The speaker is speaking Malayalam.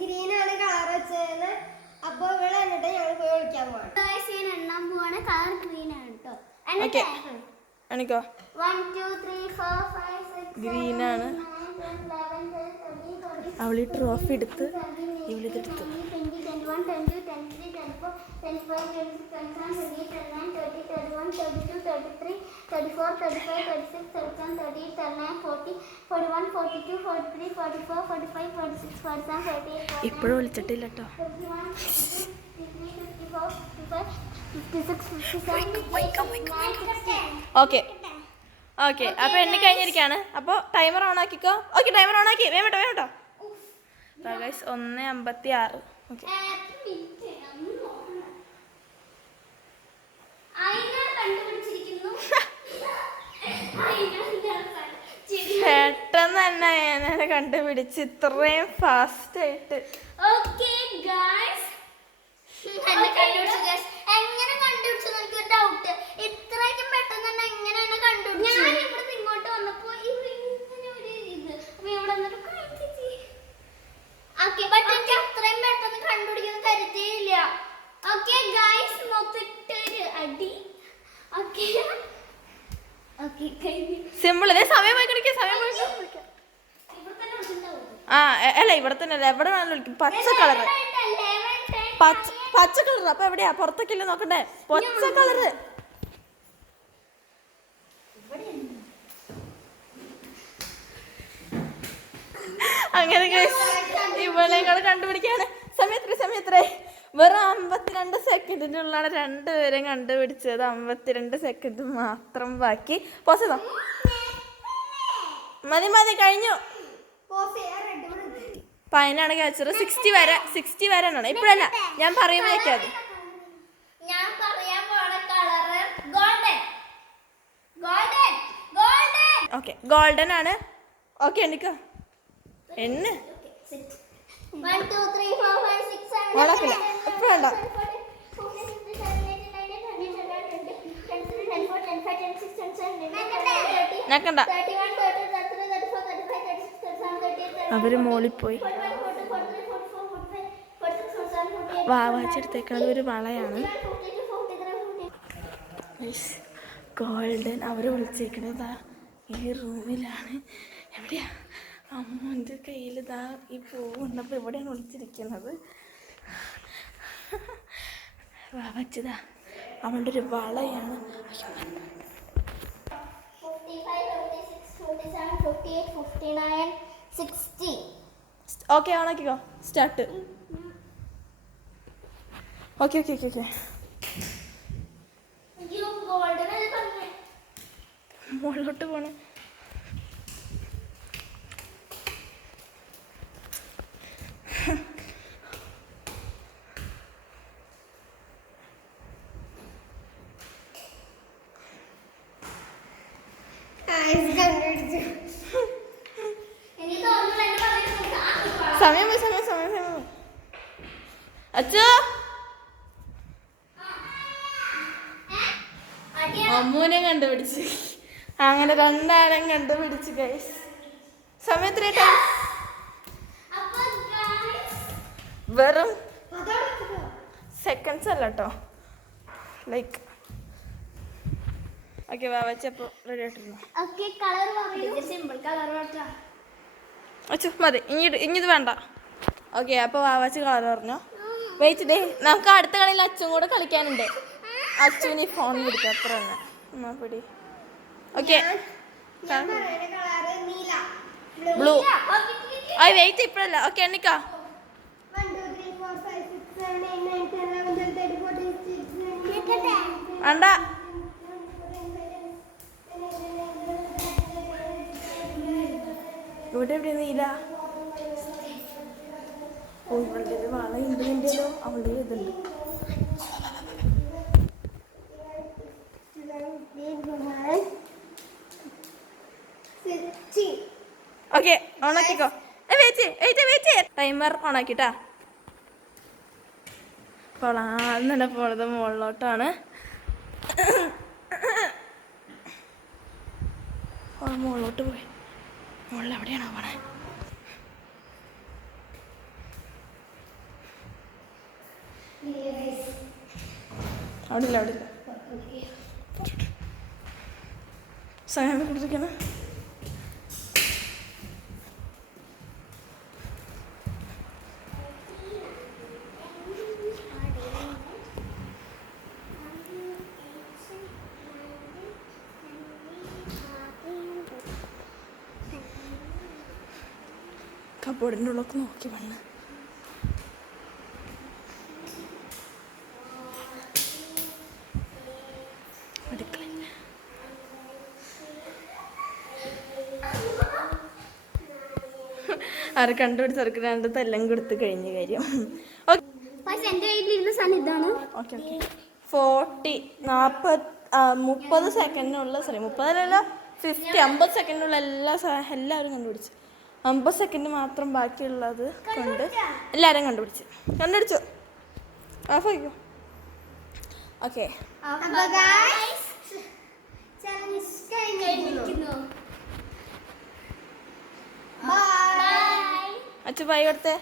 ഗ്രീനാണ് കളർ വെച്ചത്. അപ്പൊ ഇവിടെ എന്നിട്ട് ഞങ്ങൾ പോയി വിളിക്കാൻ പോവാണ്. എണ്ണാൻ പോവാണ്. കളർ ഗ്രീൻ ആണ് കേട്ടോ. എനിക്കോ 1 2 3 4 5 6 ഗ്രീൻ ആണ്. അവള് ട്രോഫി എടുത്ത് ഇവളിതെടുത്തു. 21 22 23 24 25 26 27 28 29 30 31 32 33 34 35 36 37 38 39 40 41 42 43 44 45 46 47 48 ഇപ്പോഴും വിളിച്ചിട്ടില്ല കേട്ടോ. 56 ഓക്കെ ഓക്കെ, അപ്പൊ എണ്ണി കഴിഞ്ഞിരിക്കാണ്. അപ്പൊ ടൈമർ ഓൺ ആക്കിക്കോ. ഓക്കെ, ടൈമർ ഓൺ ആക്കി. വേമട്ടോ വേമട്ടോ. 1:56. ഓക്കെ, പെട്ടെന്ന് തന്നെ ഞാൻ കണ്ടുപിടിച്ച് ഇത്രയും ഫാസ്റ്റ് ആയിട്ട്. എങ്ങനെ കണ്ടുപിടിച്ചു? എനിക്ക് ഡൗട്ട്. ഇത്രയും പെട്ടെന്ന് തന്നെ എങ്ങനെയാണ് കണ്ടുപിടിച്ചത്? ഞാൻ ഇവിടെ ഇങ്ങോട്ട് വന്നപ്പോ ഇങ്ങനെ ഒരു ഇത് ഇവിടെ വന്നിട്ട് എനിക്ക് അത്രയും പെട്ടെന്ന് കണ്ടുപിടിക്കുന്ന കരുതിയില്ല. ഓക്കെ ഗൈസ്, മൊത്തട്ടൊരു അടി. Okay simple. സമയം പോയി കളിക്കാം, സമയം പോയി കളിക്കാം. അല്ല ഇവിടെ തന്നെ അല്ല, എവിടെ വേണമെങ്കിലും വിളിക്കും. പച്ച കളറ്, പച്ച കളർ. അപ്പൊ എവിടെയാ? പുറത്തേക്കല്ലേ നോക്കണ്ടേ? പച്ച കളറ്. അങ്ങനെ ഇവളെങ്ങൾ കണ്ടുപിടിക്കാണ്. സമയത്രേ വെറും 52 സെക്കൻഡിനുള്ളിലാണ് രണ്ടുപേരും കണ്ടുപിടിച്ചത്. 52 സെക്കൻഡ് മാത്രം ബാക്കി. പോസ് ചെയ്തോ? മതി കഴിഞ്ഞു. പതിനാണ് ക്യാച്ചർ. 60 വരെ ആണ്. ഇപ്പഴല്ല, ഞാൻ പറയുമ്പോഴേക്കത്. ഓക്കെ, ഗോൾഡൻ ആണ്. ഓക്കെ, എണ്ണിക്കോ. എണ്ണ ഓടാക്കില്ല. ഇപ്പൊ വേണ്ട. നക്കണ്ട, അവര് മോളിപ്പോയി. വാവാച്ചെടുത്തേക്കാൾ ഒരു വളയാണ്. ഗോൾഡൻ അവര് വിളിച്ചേക്കണതാ ഈ റൂമിലാണ്. എവിടെയാ? അമ്മൂൻ്റെ കയ്യിൽ ഇതാ ഈ പൂവ് വന്നപ്പോൾ ഇവിടെയാണ് വിളിച്ചിരിക്കുന്നത്. വാവച്ചതാ അവളുടെ ഒരു വളയാണ്. ഓക്കെ, ഓണാക്കിക്കോ. Start. Okay okay okay okay. മുകളിലോട്ട് പോണേ. സമയം അച്ഛോ, അമ്മൂനെ കണ്ടുപിടിച്ച്. അങ്ങനെ രണ്ടാളും കണ്ടുപിടിച്ച് ഗൈസ്. സമയത്ര വെറും സെക്കൻഡ്സ് അല്ല കേട്ടോ. ലൈക്ക് ഓക്കെ, വാവച്ചപ്പോ റെഡി ആയിട്ടിരുന്നു. അച്ഛോ മതി, ഇനിയത് വേണ്ട. ഓക്കെ, അപ്പോൾ വാവച്ച് കളർ പറഞ്ഞോ. വെയിറ്റ് ഡേ, നമുക്ക് അടുത്ത കളിയിൽ അച്ഛൻ കൂടെ കളിക്കാനുണ്ട്. അച്ഛന് ഈ ഫോണിൽ എടുക്കാം. അത്ര തന്നെ പിടി. Okay, blue. വെയിറ്റ് ഇപ്പഴല്ല. ഓക്കെ, എണ്ണിക്കാ. വേണ്ട, ഇവിടെ എവിടെ നീല. ഓ, ഇവളുടെ വള ഇന്ത്യൻ്റെയോ അവളുടെ ഇതുണ്ട്. ഓക്കെ, ഓണാക്കിക്കോ. ടൈമർ ഓണാക്കിട്ടാ. അപ്പോൾ ആന്നല്ല പോണത് മുകളിലോട്ടാണ്. മുകളിലോട്ട് പോയി. മുകളിൽ എവിടെയാണോ പോണേ? അവിടെ ഇല്ല അവിടെ ഇല്ല. സമയം കൊടുത്തിരിക്കണം. കബോർഡിൻ്റെ ഉള്ളൊക്കെ നോക്കി വന്ന് അടുക്കള ആരെ കണ്ടുപിടിച്ചവർക്ക് രണ്ട് തെല്ലം കൊടുത്ത് കഴിഞ്ഞ കാര്യം. ഓക്കെ എൻ്റെ കയ്യിലിരുന്ന സാധനം ഇതാണ്. ഓക്കെ ഓക്കെ 30 സെക്കൻഡിനുള്ള 30 50 സെക്കൻഡിനുള്ള എല്ലാവരും കണ്ടുപിടിച്ചു. 50 സെക്കൻഡ് മാത്രം ബാക്കിയുള്ളത് കൊണ്ട് എല്ലാവരും കണ്ടുപിടിച്ചു. ഓഫ് ആയിക്കോ. ഓക്കെ അച്ഛൻ ബൈ കൊടുത്തേ.